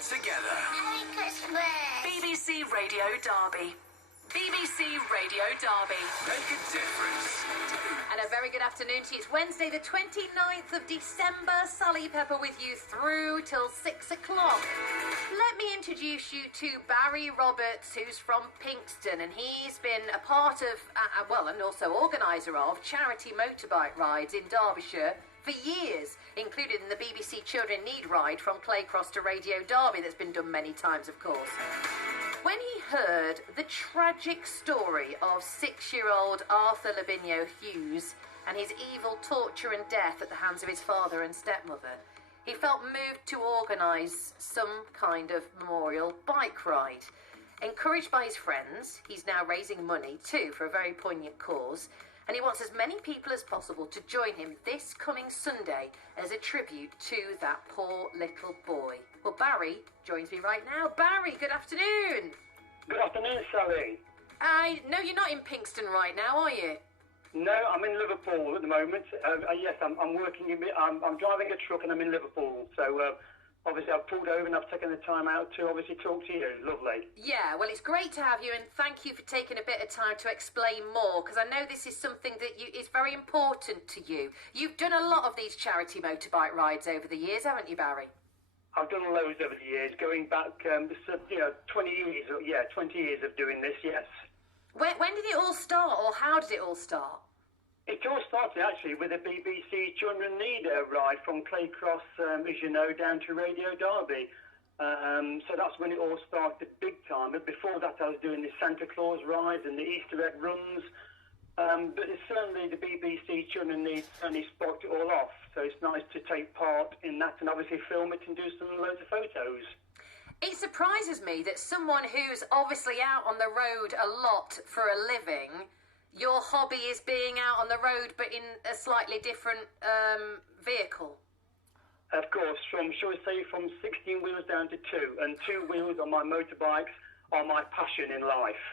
together. Merry Christmas. BBC Radio Derby. BBC Radio Derby. Make a difference. And a very good afternoon to you. It's Wednesday the 29th of December. Sally Pepper with you through till 6 o'clock. Let me introduce you to Barry Roberts, who's from Pinxton, and he's been a part of, and also organiser of, charity motorbike rides in Derbyshire for years, including the BBC Children Need ride from Claycross to Radio Derby that's been done many times, of course. When he heard the tragic story of 6-year-old Arthur Lavinia Hughes and his evil torture and death at the hands of his father and stepmother, he felt moved to organise some kind of memorial bike ride. Encouraged by his friends, he's now raising money too for a very poignant cause, and he wants as many people as possible to join him this coming Sunday as a tribute to that poor little boy. Well, Barry joins me right now. Barry, good afternoon. Good afternoon, Sally. I know you're not in Pinxton right now, are you? No, I'm in Liverpool at the moment. Yes, I'm working. I'm driving a truck and I'm in Liverpool. So obviously I've pulled over and I've taken the time out to obviously talk to you. Lovely. Yeah, well, it's great to have you, and thank you for taking a bit of time to explain more, because I know this is something that is very important to you. You've done a lot of these charity motorbike rides over the years, haven't you, Barry? I've done loads over the years, going back 20 years. Yeah, 20 years of doing this. Yes. When did it all start, or how did it all start? It all started actually with a BBC Children Need ride from Claycross, as you know, down to Radio Derby. So that's when it all started big time. But before that, I was doing the Santa Claus rides and the Easter egg runs. But it's certainly the BBC Children Need certainly sparked it all off. So it's nice to take part in that and obviously film it and do some loads of photos. It surprises me that someone who's obviously out on the road a lot for a living, your hobby is being out on the road but in a slightly different vehicle. Of course, from 16 wheels down to 2, and 2 wheels on my motorbikes are my passion in life.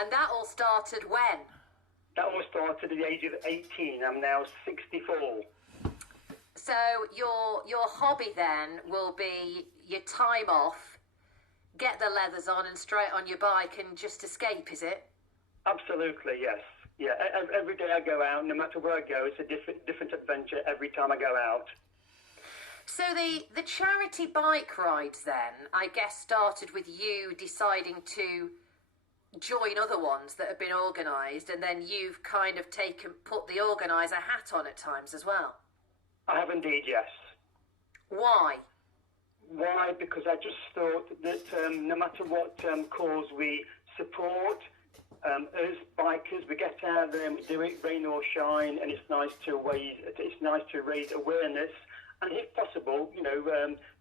And that all started when? That all started at the age of 18. I'm now 64. So your hobby then will be your time off, get the leathers on and straight on your bike and just escape, is it? Absolutely, yes. Yeah, every day I go out, no matter where I go, it's a different adventure every time I go out. So the charity bike rides then, I guess, started with you deciding to join other ones that have been organised, and then you've kind of put the organiser hat on at times as well. I have indeed, yes. Why? Why? Because I just thought that no matter what cause we support, as bikers, we get out there and we do it, rain or shine, and it's nice to raise awareness, and if possible,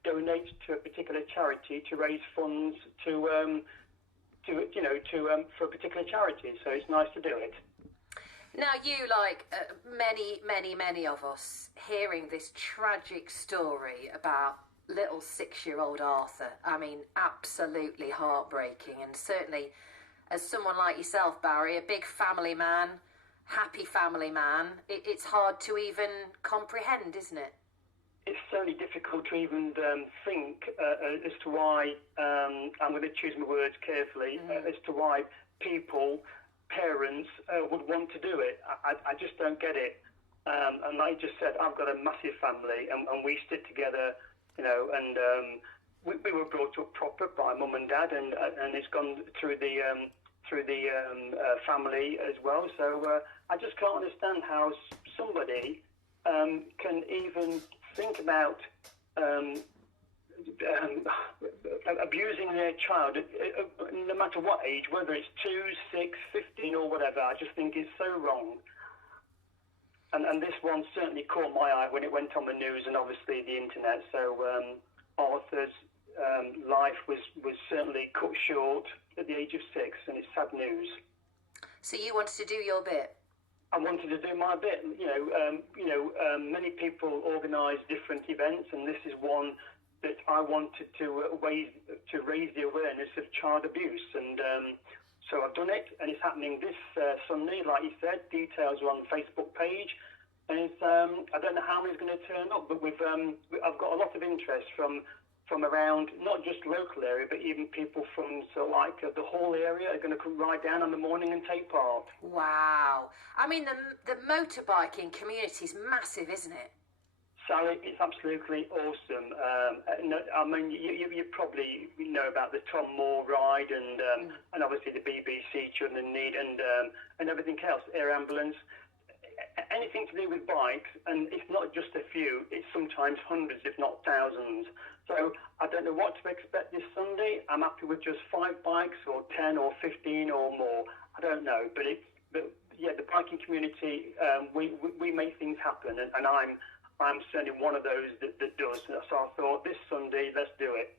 donate to a particular charity to raise funds for a particular charity. So it's nice to do it. Now, you, like many of us, hearing this tragic story about little 6-year-old Arthur, I mean, absolutely heartbreaking. And certainly, as someone like yourself, Barry, a big family man, happy family man, it's hard to even comprehend, isn't it? It's certainly difficult to even think as to why, I'm going to choose my words carefully, as to why parents would want to do it. I just don't get it. And like I just said, I've got a massive family, and we stick together, and we were brought up proper by mum and dad, and it's gone through the family as well. So I just can't understand how somebody can even think about abusing their child, no matter what age, whether it's 2, 6, 15 or whatever. I just think it's so wrong. And this one certainly caught my eye when it went on the news and obviously the internet. So Arthur's life was certainly cut short at the age of 6, and it's sad news. So you wanted to do your bit? I wanted to do my bit. Many people organise different events, and this is one that I wanted to raise the awareness of child abuse. And so I've done it, and it's happening this Sunday, like you said. Details are on the Facebook page, and it's, I don't know how many is going to turn up, but I've got a lot of interest from from around, not just local area, but even people from the Hall area are going to come right down in the morning and take part. Wow. I mean, the motorbiking community is massive, isn't it? Sally, it's absolutely awesome. I mean, you probably know about the Tom Moore ride and obviously the BBC Children in Need and everything else, air ambulance. Anything to do with bikes, and it's not just a few, it's sometimes hundreds, if not thousands. So I don't know what to expect this Sunday. I'm happy with just 5 bikes or 10 or 15 or more. I don't know, but the biking community, we make things happen, and I'm certainly one of those that does. So I thought this Sunday, let's do it.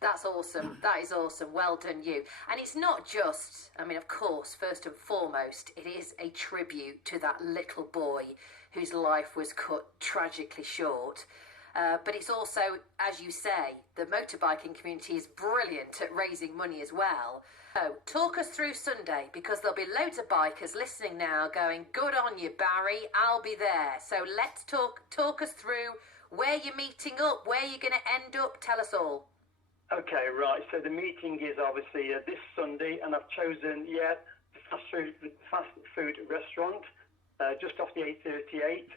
That's awesome. That is awesome. Well done, you. And it's not just, I mean, of course, first and foremost, it is a tribute to that little boy whose life was cut tragically short. But it's also, as you say, the motorbiking community is brilliant at raising money as well. So talk us through Sunday, because there'll be loads of bikers listening now going, good on you, Barry, I'll be there. So let's talk us through where you're meeting up, where you're going to end up. Tell us all. Okay, right. So the meeting is obviously this Sunday, and I've chosen, the fast food restaurant just off the A38,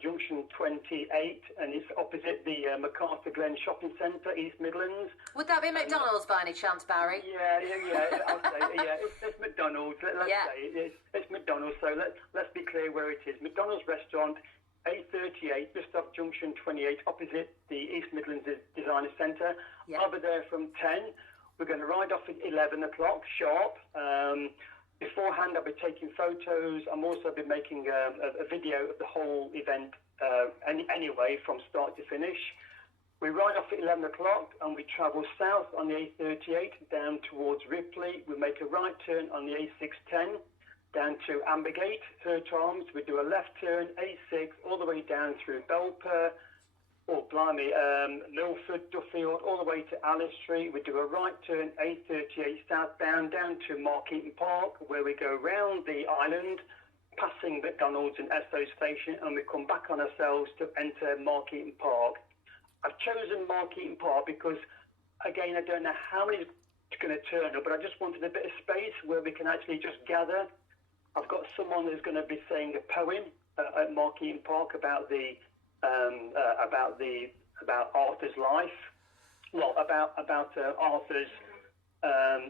junction 28, and it's opposite the MacArthur Glen Shopping Centre, East Midlands. Would that be McDonald's by any chance, Barry? Yeah. I'll say, it's McDonald's. Let's say it's McDonald's. So let's be clear where it is. McDonald's restaurant. A38, just off junction 28, opposite the East Midlands Designer Centre. Yep. I'll be there from 10. We're going to ride off at 11 o'clock sharp. Beforehand, I'll be taking photos. I'm also be making a video of the whole event anyway, from start to finish. We ride off at 11 o'clock and we travel south on the A38 down towards Ripley. We make a right turn on the A610. Down to Ambergate, Third Arms. We do a left turn, A6, all the way down through Belper, Milford, Duffield, all the way to Alice Street. We do a right turn, A38 southbound, down to Markeaton Park, where we go round the island, passing McDonald's and Esso station, and we come back on ourselves to enter Markeaton Park. I've chosen Markeaton Park because, again, I don't know how many is going to turn up, but I just wanted a bit of space where we can actually just gather. I've got someone who's going to be saying a poem at Markeaton Park about Arthur's life. Well, about Arthur's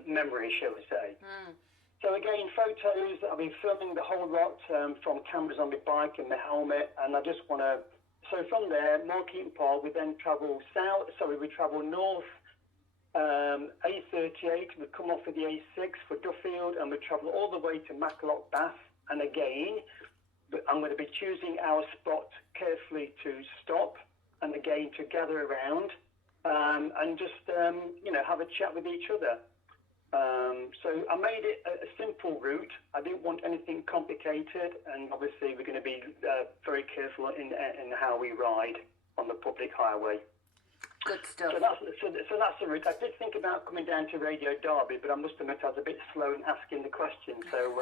memory, shall we say. So again, photos. I've been filming the whole lot from cameras on my bike and my helmet, and I just want to. So from there, Markeaton Park, we then travel south. Sorry, we travel north. A38, we come off of the A6 for Duffield, and we travel all the way to Matlock Bath. And again, I'm going to be choosing our spot carefully to stop, and again to gather around and just have a chat with each other. So I made it a simple route. I didn't want anything complicated, and obviously we're going to be very careful in how we ride on the public highway. Good stuff. So that's the route. I did think about coming down to Radio Derby, but I must admit I was a bit slow in asking the question. So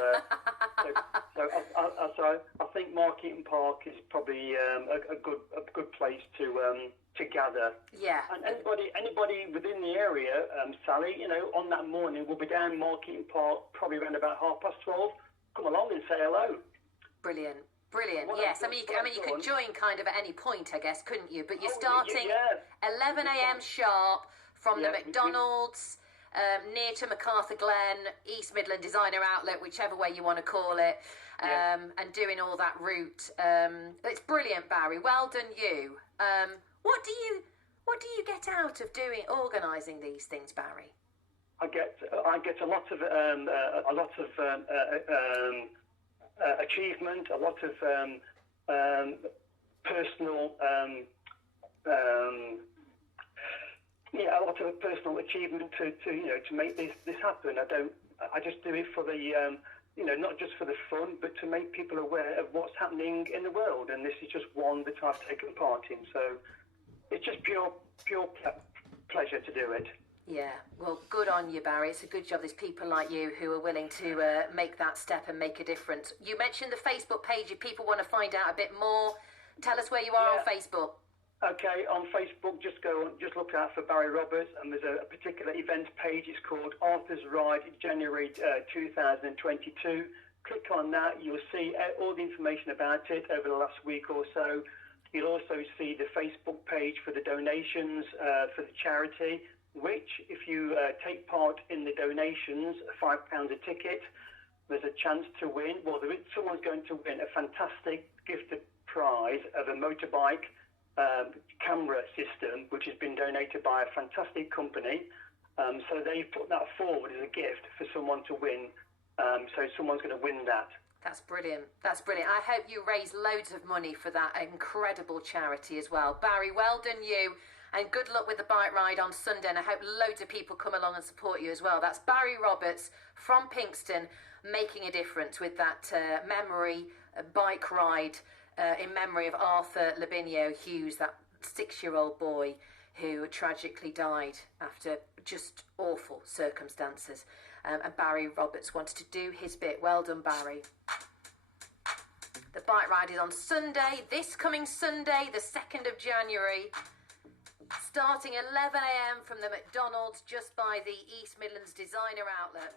I think Markeaton Park is probably a good place to gather. Yeah. And anybody within the area, Sally, on that morning, we'll be down Markeaton Park probably around about 12:30. Come along and say hello. Brilliant. Yes, I mean you could join kind of at any point, I guess, couldn't you? But you're starting 11 a.m. sharp from the McDonald's near to MacArthur Glen, East Midland Designer Outlet, whichever way you want to call it, and doing all that route. It's brilliant, Barry. Well done, you. What do you get out of organising these things, Barry? I get a lot of achievement, a lot of personal, a lot of personal achievement to make this happen. I just do it for the not just for the fun, but to make people aware of what's happening in the world. And this is just one that I've taken part in. So it's just pure pleasure to do it. Yeah, well, good on you, Barry. It's a good job there's people like you who are willing to make that step and make a difference. You mentioned the Facebook page. If people want to find out a bit more, tell us where you are on Facebook. Okay, on Facebook, just look out for Barry Roberts, and there's a particular event page. It's called Arthur's Ride, January 2022. Click on that. You'll see all the information about it over the last week or so. You'll also see the Facebook page for the donations for the charity, which, if you take part in the donations, £5 a ticket, there's a chance to win. Well, someone's going to win a fantastic gifted prize of a motorbike camera system, which has been donated by a fantastic company. So they put that forward as a gift for someone to win. So someone's going to win that. That's brilliant. That's brilliant. I hope you raise loads of money for that incredible charity as well. Barry, well done you. And good luck with the bike ride on Sunday. And I hope loads of people come along and support you as well. That's Barry Roberts from Pinxton making a difference with that memory bike ride in memory of Arthur Lavinia Hughes, that 6-year-old boy who tragically died after just awful circumstances. And Barry Roberts wanted to do his bit. Well done, Barry. The bike ride is on Sunday, this coming Sunday, the 2nd of January, starting 11 a.m. from the McDonald's just by the East Midlands Designer Outlet.